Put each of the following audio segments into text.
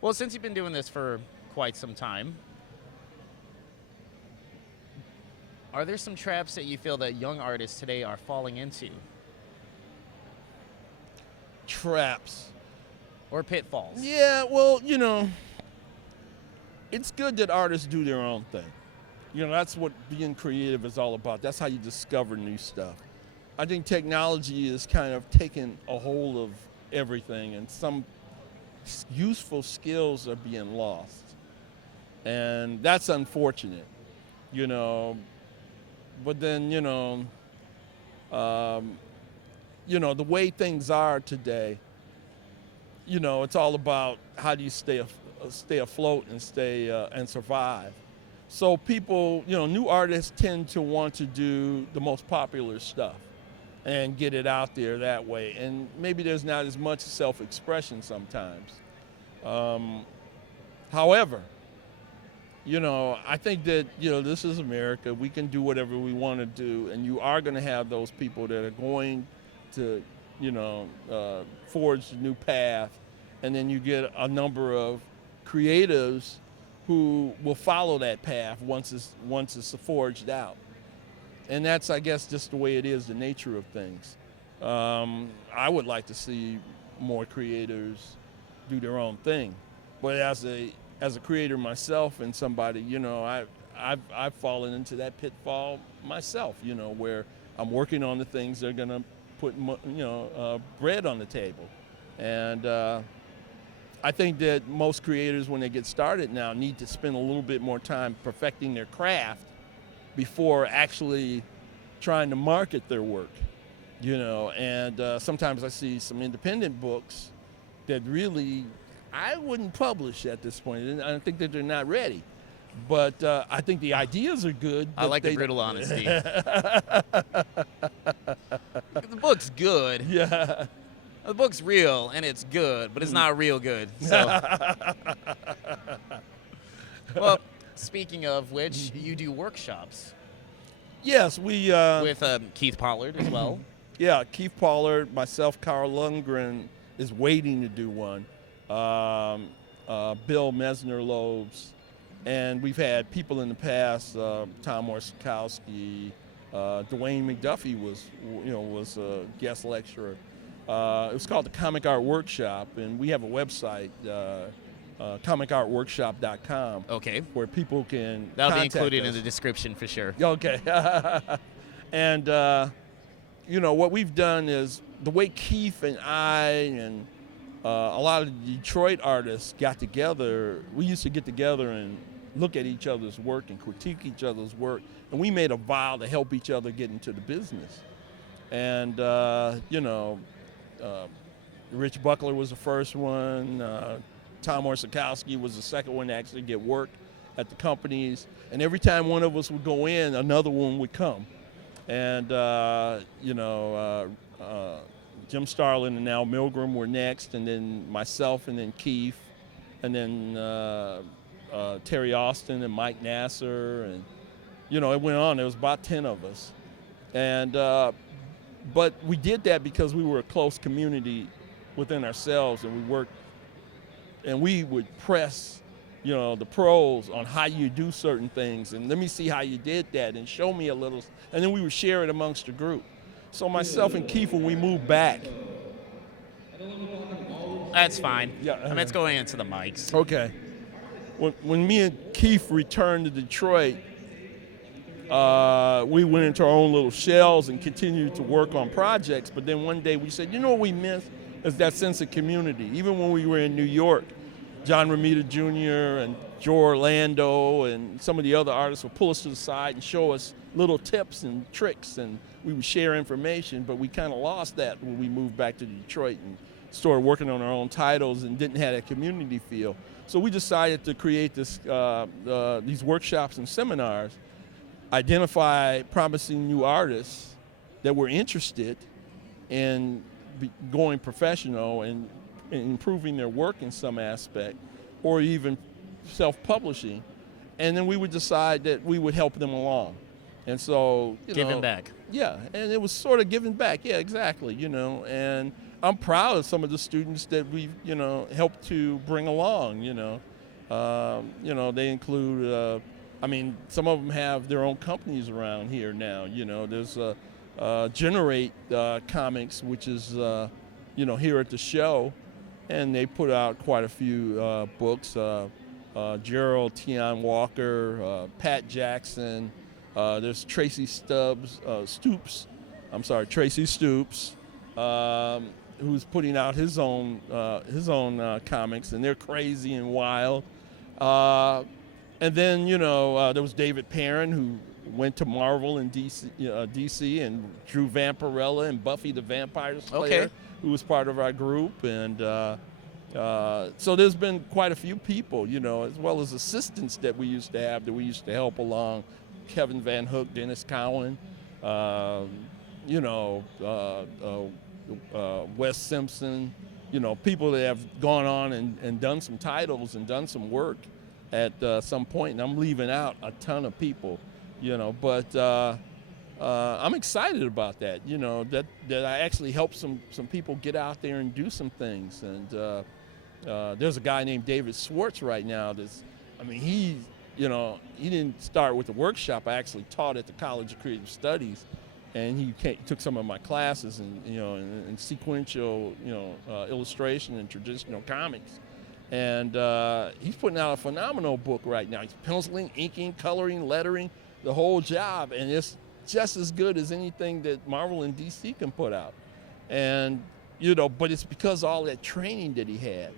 Well, since you've been doing this for quite some time, are there some traps that you feel that young artists today are falling into, Traps. or pitfalls? Yeah, well, it's good that artists do their own thing. That's what being creative is all about. That's how you discover new stuff. I think technology is kind of taking a hold of everything, and some useful skills are being lost. And that's unfortunate, But then, the way things are today, it's all about how do you stay afloat and and survive. So people, new artists tend to want to do the most popular stuff and get it out there that way. And maybe there's not as much self-expression sometimes. However, I think that, this is America. We can do whatever we want to do, and you are going to have those people that are going to, forge a new path, and then you get a number of creatives who will follow that path once it's forged out. And that's, I guess, just the way it is, the nature of things. I would like to see more creators do their own thing, but as a creator myself and somebody, I've fallen into that pitfall myself, where I'm working on the things that are going to put, bread on the table. And I think that most creators, when they get started now, need to spend a little bit more time perfecting their craft before actually trying to market their work, And sometimes I see some independent books that really I wouldn't publish at this point. And I think that they're not ready. But I think the ideas are good. I like the brutal honesty. The book's good. Yeah. The book's real, and it's good, but it's not real good. So, well, speaking of which, you do workshops. Yes, we... with Keith Pollard as well. Yeah, Keith Pollard, myself, Carl Lundgren is waiting to do one. Bill Mesner-Lobes, and we've had people in the past. Tom Orzechowski, Dwayne McDuffie was a guest lecturer. It was called the Comic Art Workshop, and we have a website, comicartworkshop.com. Okay. Where people can That'll be contact included us. in the description for sure. Okay. And what we've done is the way Keith and I and a lot of the Detroit artists got together. We used to get together and look at each other's work and critique each other's work, and we made a vow to help each other get into the business. And Rich Buckler was the first one. Tom Orzechowski was the second one to actually get work at the companies. And every time one of us would go in, another one would come. And Jim Starlin and Al Milgram were next, and then myself, and then Keith, and then Terry Austin and Mike Nasser, and it went on. There was about 10 of us, and but we did that because we were a close community within ourselves, and we worked, and we would press, the pros on how you do certain things, and let me see how you did that, and show me a little, and then we would share it amongst the group. So myself and Keith, when we moved back. That's fine. Yeah. I mean, it's going into the mics. Okay. When me and Keith returned to Detroit, we went into our own little shells and continued to work on projects. But then one day we said, what we miss is that sense of community. Even when we were in New York, John Romita Jr. and Joe Orlando and some of the other artists would pull us to the side and show us little tips and tricks, and we would share information, but we kind of lost that when we moved back to Detroit and started working on our own titles and didn't have that community feel. So we decided to create these workshops and seminars, identify promising new artists that were interested in going professional and improving their work in some aspect, or even self-publishing, and then we would decide that we would help them along. And so, giving back. Yeah, and it was sort of giving back. Yeah, exactly. And I'm proud of some of the students that we've, helped to bring along, They include, some of them have their own companies around here now, There's Generate Comics, which is, here at the show, and they put out quite a few books. Gerald Tion Walker, Pat Jackson, there's Tracy Stoops, who's putting out his own comics, and they're crazy and wild. And then there was David Perrin, who went to Marvel in DC and drew Vampirella and Buffy the Vampire Slayer, who was part of our group, and so there's been quite a few people, as well as assistants that we used to help along. Kevin Van Hook, Dennis Cowan, Wes Simpson, people that have gone on and done some titles and done some work at some point. And I'm leaving out a ton of people, but I'm excited about that, that I actually helped some people get out there and do some things. And there's a guy named David Schwartz right now he didn't start with the workshop. I actually taught at the College of Creative Studies, and he took some of my classes in sequential, illustration and traditional comics. And he's putting out a phenomenal book right now. He's penciling, inking, coloring, lettering, the whole job, and it's just as good as anything that Marvel and DC can put out. And but it's because of all that training that he had,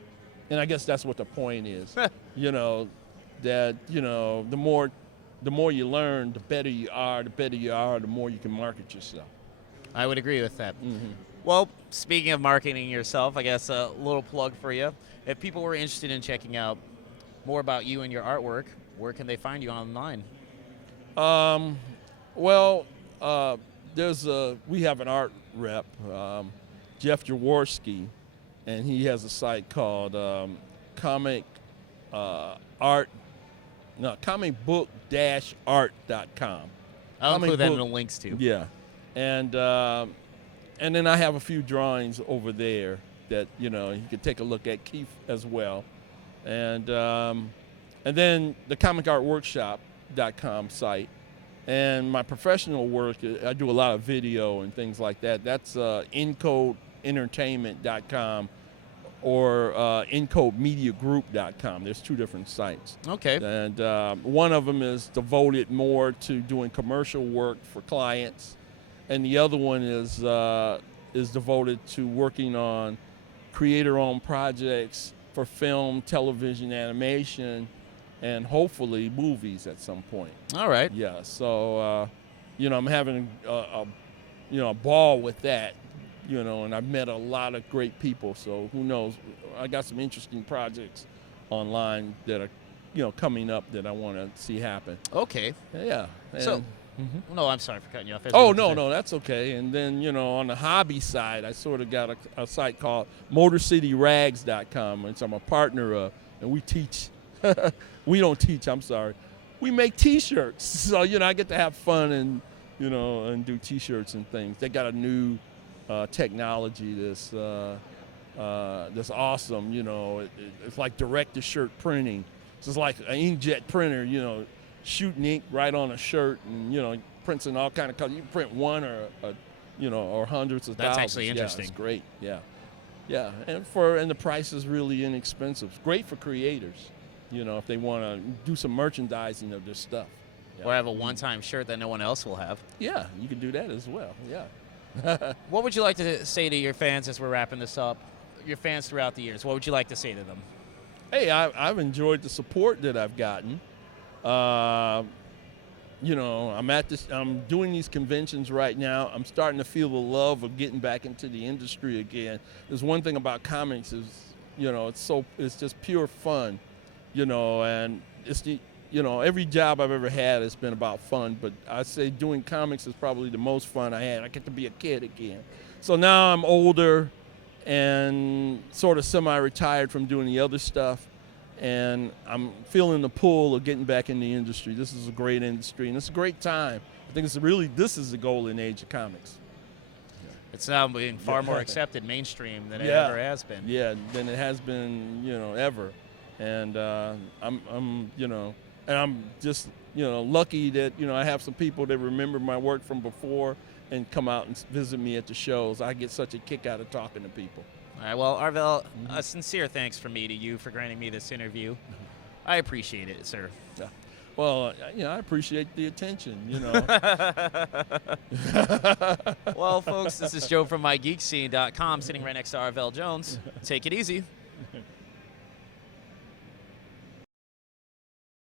and I guess that's what the point is. That the more you learn, the better you are. The better you are, the more you can market yourself. I would agree with that. Mm-hmm. Well, speaking of marketing yourself, I guess a little plug for you. If people were interested in checking out more about you and your artwork, where can they find you online? We have an art rep, Jeff Jaworski, and he has a site called comicbook-art.com. I'll include that in the links too. Yeah, and then I have a few drawings over there that you can take a look at, Keith, as well, and then the comicartworkshop.com site, and my professional work. I do a lot of video and things like that. That's encodeentertainment.com or encodemediagroup.com. There's two different sites. Okay. And one of them is devoted more to doing commercial work for clients, and the other one is devoted to working on creator-owned projects for film, television, animation, and hopefully movies at some point. All right. Yeah. So I'm having a ball with that. And I've met a lot of great people, so who knows? I got some interesting projects online that are, coming up that I want to see happen. Okay. Yeah. No, I'm sorry for cutting you off. No, that's okay. And then, on the hobby side, I sort of got a site called MotorCityRags.com, which I'm a partner of, and we teach. We don't teach, I'm sorry. We make T-shirts. So, I get to have fun and do T-shirts and things. They got a new technology that's awesome. It's like direct-to-shirt printing. So it's like an inkjet printer, shooting ink right on a shirt, and prints in all kind of colors. You can print one or hundreds of thousands. That's actually interesting. Yeah, it's great. Yeah, and the price is really inexpensive. It's great for creators, if they want to do some merchandising of their stuff. Yeah. Or have a one-time shirt that no one else will have. Yeah, you can do that as well. Yeah. What would you like to say to your fans as we're wrapping this up? Your fans throughout the years, what would you like to say to them? Hey, I've enjoyed the support that I've gotten. I'm doing these conventions right now. I'm starting to feel the love of getting back into the industry again. There's one thing about comics is, it's just pure fun, and it's every job I've ever had has been about fun, but I say doing comics is probably the most fun I had. I get to be a kid again. So now I'm older and sort of semi-retired from doing the other stuff, and I'm feeling the pull of getting back in the industry. This is a great industry, and it's a great time. I think this is the golden age of comics. It's now being far more accepted mainstream than it Yeah. ever has been. Yeah, than it has been, ever. And I'm and I'm just, lucky that, I have some people that remember my work from before and come out and visit me at the shows. I get such a kick out of talking to people. All right, well, Arvell, a sincere thanks from me to you for granting me this interview. I appreciate it, sir. Yeah. Well, I appreciate the attention, Well, folks, this is Joe from MIGeekScene.com, sitting right next to Arvell Jones. Take it easy.